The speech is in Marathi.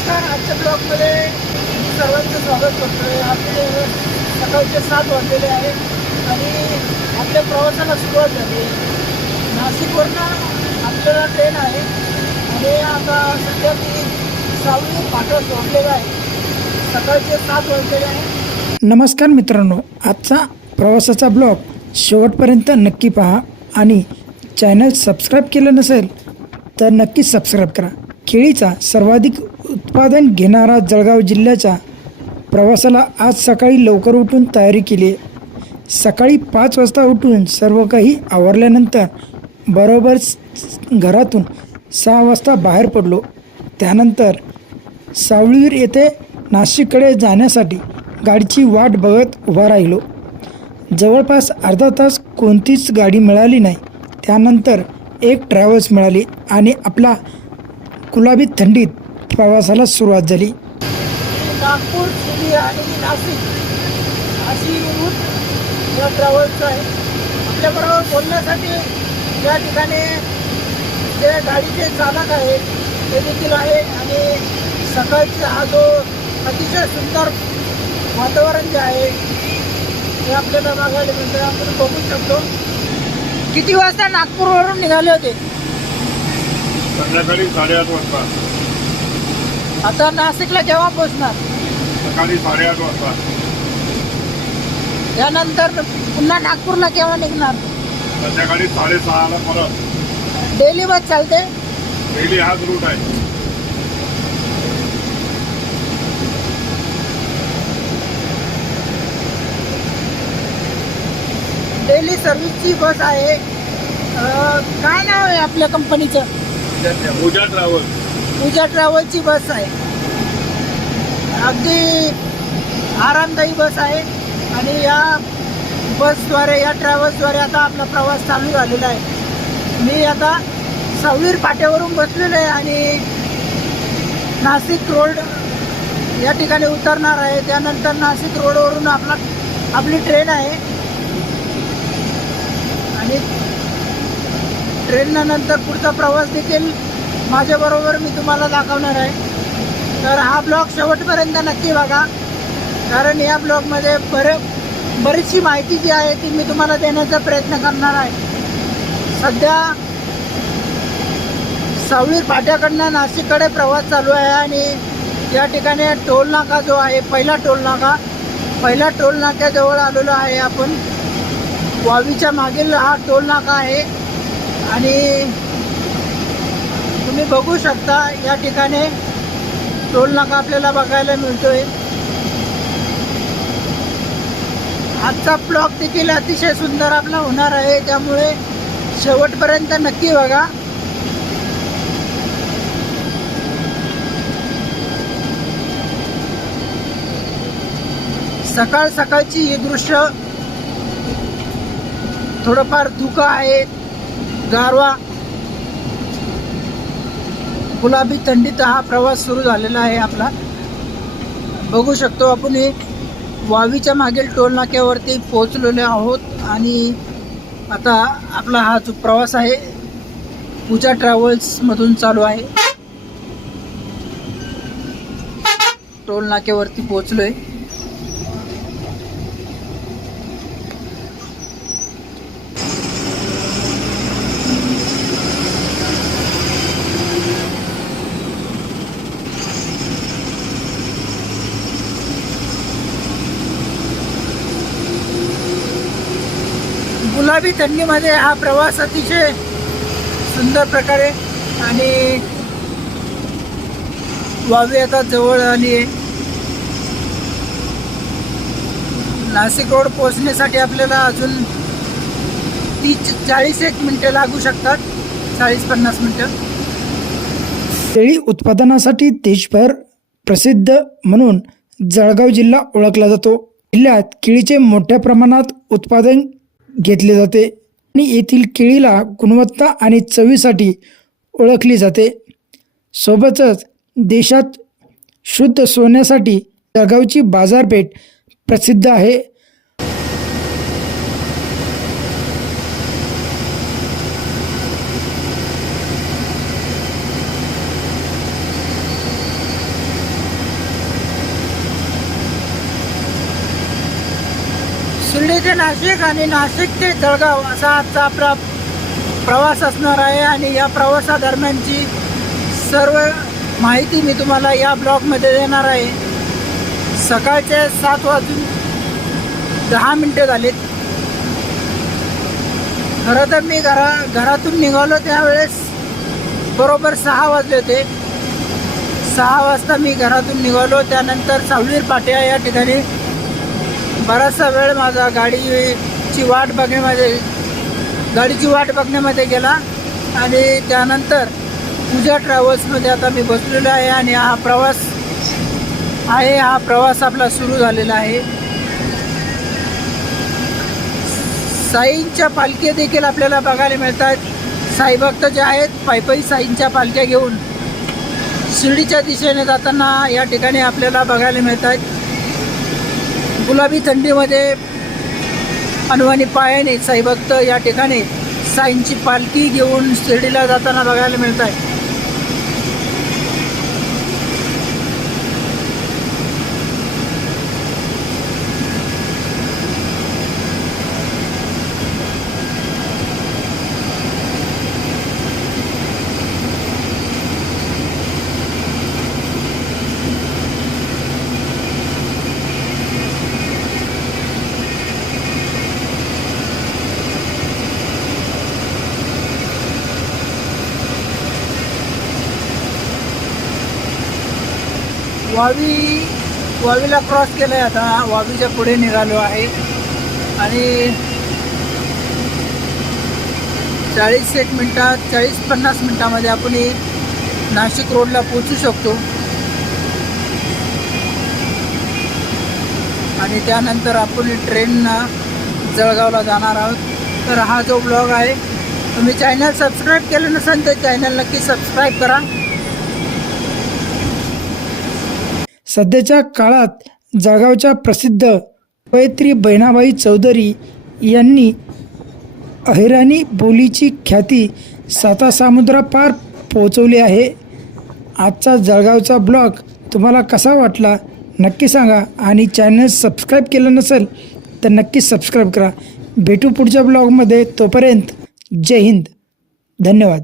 नमस्कार आजच्या ब्लॉगमध्ये मी सर्वांचं स्वागत करतोय. आपले सकाळचे सात वाजलेले आहे आणि आपल्या प्रवासाला सुरुवात झाली. नाशिकवरनं आपल्याला ट्रेन आहे आणि आता सध्या मी सावली फाटा सोडलेला आहे. सकाळचे सात वाजलेले आहे नमस्कार मित्रांनो आजचा प्रवासाचा ब्लॉग शेवटपर्यंत नक्की पहा आणि चॅनल सबस्क्राईब केलं नसेल तर नक्कीच सबस्क्राईब करा. केळीचा सर्वाधिक उत्पादन घेणारा जळगाव जिल्ह्याच्या प्रवासाला आज सकाळी लवकर उठून तयारी केली सकाळी पाच वाजता उठून सर्व काही आवरल्यानंतर बरोबर घरातून सहा वाजता बाहेर पडलो. त्यानंतर सावळीवीर येथे नाशिककडे जाण्यासाठी गाडीची वाट बघत उभा राहिलो. जवळपास अर्धा तास कोणतीच गाडी मिळाली नाही. त्यानंतर एक ट्रॅव्हल्स मिळाली आणि आपला गुलाबी थंडीत प्रवासाला सुरुवात झाली. नागपूर शिर्डी आणि नाशिक अशी रूट या ट्रॅव्हल्सचं आहे. आपल्याबरोबर बोलण्यासाठी या ठिकाणी जे गाडीचे चालक आहेत ते देखील आहे. आणि सकाळचा हा जो अतिशय सुंदर वातावरण जे आहे ते आपल्याला बघायला मिळतं आपण बघू शकतो. किती वाजता नागपूरवरून निघाले होते? संध्याकाळी साडेआठ वाजता. आता नाशिकला केव्हा पोहोचणार? सकाळी साडेआठ वाजता. त्यानंतर पुन्हा नागपूरला केव्हा निघणार? संध्याकाळी साडेसहाला परत. डेली बस चालते? डेली हाच रूट आहे. डेली सर्व्हिसची बस आहे. अं, काय नाव आहे आपल्या कंपनीचं? पूजा ट्रॅव्हल पूजा ट्रॅव्हलची बस आहे. अगदी आरामदायी बस आहे. आणि या बसद्वारे या ट्रॅव्हल्सद्वारे आता आपला प्रवास चालू झालेला आहे. मी आता सववीर पाट्यावरून बसलेलो आहे आणि नाशिक रोड या ठिकाणी उतरणार आहे. त्यानंतर नाशिक रोडवरून आपला आपली ट्रेन आहे. आणि ट्रेननंतर पुढचा प्रवास देखील माझ्याबरोबर मी तुम्हाला दाखवणार आहे. तर हा ब्लॉग शेवटपर्यंत नक्की बघा. कारण या ब्लॉगमध्ये बरे बरीचशी माहिती जी आहे ती मी तुम्हाला देण्याचा प्रयत्न करणार आहे. सध्या सावळी फाट्याकडनं नाशिककडे प्रवास चालू आहे आणि या ठिकाणी टोल नाका जो आहे पहिला टोल नाका पहिल्या टोल नाक्याजवळ आलेलो आहे आपण. वावीच्या मागील हा टोल नाका आहे. आणि बघू शकता या ठिकाणी टोल नाका आपल्याला बघायला मिळतोय. आजचा ब्लॉग देखील अतिशय सुंदर आपला होणार आहे त्यामुळे शेवटपर्यंत नक्की बघा. सकाळ सकाळची ही दृश्य थोडंफार धुकं आहे गारवा. गुलाबी थंडीत हा प्रवास सुरू झालेला आहे आपला. बघू शकतो आपण हे वावीच्या मागील टोल नाक्यावरती पोहोचलेलो आहोत आणि आता आपला हा जो प्रवास आहे पूजा ट्रॅव्हल्समधून चालू आहे. टोल नाक्यावरती आहे गुलाबी थंडीमध्ये हा प्रवास अतिशय सुंदर प्रकारे आणि वावी आता जवळ आली आहे. नाशिक रोड पोहोचण्यासाठी आपल्याला अजून तीस चाळीस एक मिनटं लागू शकतात. चाळीस पन्नास मिनटं. शेळी उत्पादनासाठी देशभर प्रसिद्ध म्हणून जळगाव जिल्हा ओळखला जातो. जिल्ह्यात केळीचे मोठ्या प्रमाणात उत्पादन घेतले जाते आणि येथील केळीला गुणवत्ता आणि चवीसाठी ओळखली जाते. सोबतच देशात शुद्ध सोन्यासाठी जळगावची बाजारपेठ प्रसिद्ध आहे. ते नाशिक आणि नाशिक ते जळगाव असा आजचा आपला प्रवास असणार आहे आणि या प्रवासादरम्यानची सर्व माहिती मी तुम्हाला या ब्लॉगमध्ये देणार आहे. सकाळचे सात वाजून दहा मिनटं झालीत. खरं तर मी घरा घरातून निघालो त्यावेळेस बरोबर सहा वाजले होते. सहा वाजता मी घरातून निघालो त्यानंतर सावलीर पाट्या या ठिकाणी बराचसा वेळ माझा गाडीची वाट बघण्यामध्ये गाडीची वाट बघण्यामध्ये गेला आणि त्यानंतर पूजा ट्रॅव्हल्समध्ये आता मी बसलेलो आहे आणि हा प्रवास आहे हा प्रवास आपला सुरू झालेला आहे. साईंच्या पालख्या देखील आपल्याला बघायला मिळतात. साईभक्त जे आहेत पायपाई साईंच्या पालख्या घेऊन शिर्डीच्या दिशेने जाताना या ठिकाणी आपल्याला बघायला मिळतात. गुलाबी थंडीमध्ये अनवाणी पायाने साईभक्त या ठिकाणी साईंची पालखी घेऊन शिर्डीला जाताना बघायला मिळत आहे. वावी वावीला क्रॉस केलं आहे आता. वावीच्या पुढे निघालो आहे. आणि चाळीस एक मिनटात चाळीस पन्नास मिनटामध्ये आपण नाशिक रोडला पोचू शकतो. आणि त्यानंतर आपण ट्रेननं जळगावला जाणार आहोत. तर हा जो ब्लॉग आहे तुम्ही चॅनल सबस्क्राईब केलं नसेल तर चॅनल नक्की सबस्क्राईब करा. सध्याच्या काळात जळगावच्या प्रसिद्ध कवयित्री बहिणाबाई चौधरी यांनी अहिराणी बोलीची ख्याती सातासमुद्रापार पोहोचवली आहे. आजचा जळगावचा ब्लॉग तुम्हाला कसा वाटला नक्की सांगा आणि चॅनल सबस्क्राईब केलं नसेल तर नक्की सबस्क्राईब करा. भेटू पुढच्या ब्लॉगमध्ये तोपर्यंत जय हिंद. धन्यवाद.